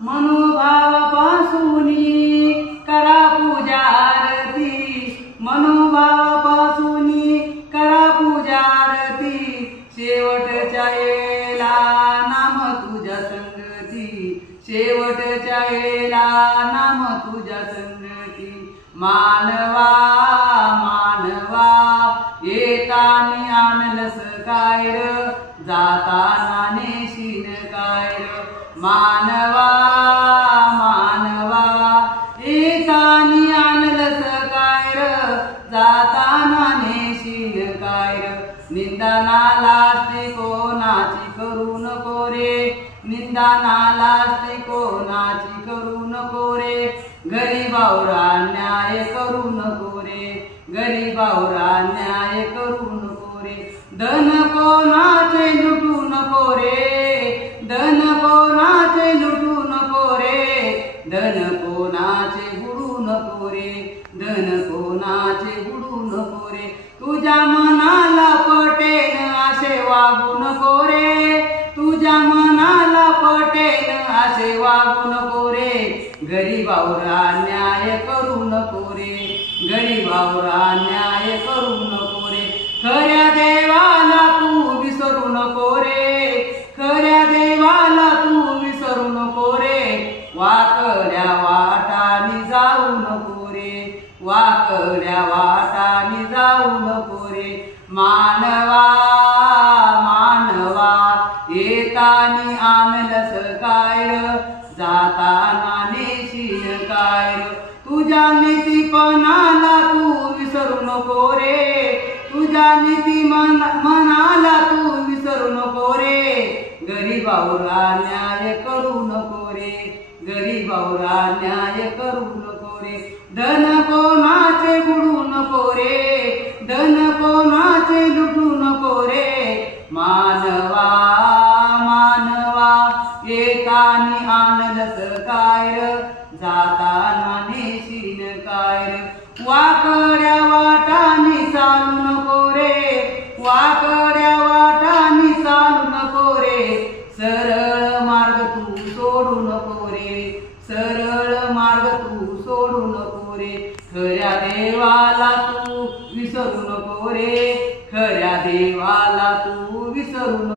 मनोभावापासूनी करा पूजा आरती, मनोभावापासूनी करा पूजा आरती, शेवटच्या येळेला नाम तुझ्या संगती, शेवटच्या येळेला नाम तुझ्या संगती। मानवा मानवा येतानी आणलंस काय र, जाताना नेशीन काय र। मानवा मानवा येतानी आणलंस काय र, जाताना नेशीन काय र। निंदा नालास्ती कोणाची करू नको रे, निंदा नालास्ती कोणाची करू नको रे। गरीबावर अन्याय करू नको रे, गरीबावर अन्याय करू नको रे। धन कोणाचे लुटू नको रे, धन कोणाचे लुटू नको रे, धन कोणाचे बुडू नको रे, धन कोणाचे बुडू नको रे। तुझ्या मनाला पटेन असे वागू नको रे, तुझ्या मनाला पटेन असे वागू नको रे। गरीबावर अन्याय करू नको रे, गरीबावर अन्याय करू नको रे। खऱ्या देवाला तू विसरू नको रे, खऱ्या देवाला तू विसरू नको रे। वाकड्या वाटानी जाऊ नको रे, वाकड्या वाटानी जाऊ नको रे। मानवा मानवा येतानी आणलंस काय र, जाताना नेशीन काय र। तुझ्या नीतीपणाला तू विसरू नको रे, तुझ्या नीती मनाला तू विसरू नको रे। गरीबावर अन्याय करू नको रे, गरीबावर अन्याय करू नको रे। धन कोणाचे बुडू नको रे, धन कोणाचे लुटू नको रे। मानवा मानवा येतानी आणलंस काय र, जाताना नेशीन काय र। वाकड्या वाटानी चालू नको रे, वाकड्या वाटानी चालू नको रे। सरळ मार्ग तू सोडू नको रे, सरळ मार्ग तू सोडू नको रे। खऱ्या देवाला तू विसरू नको रे, खऱ्या देवाला तू विसरू नको।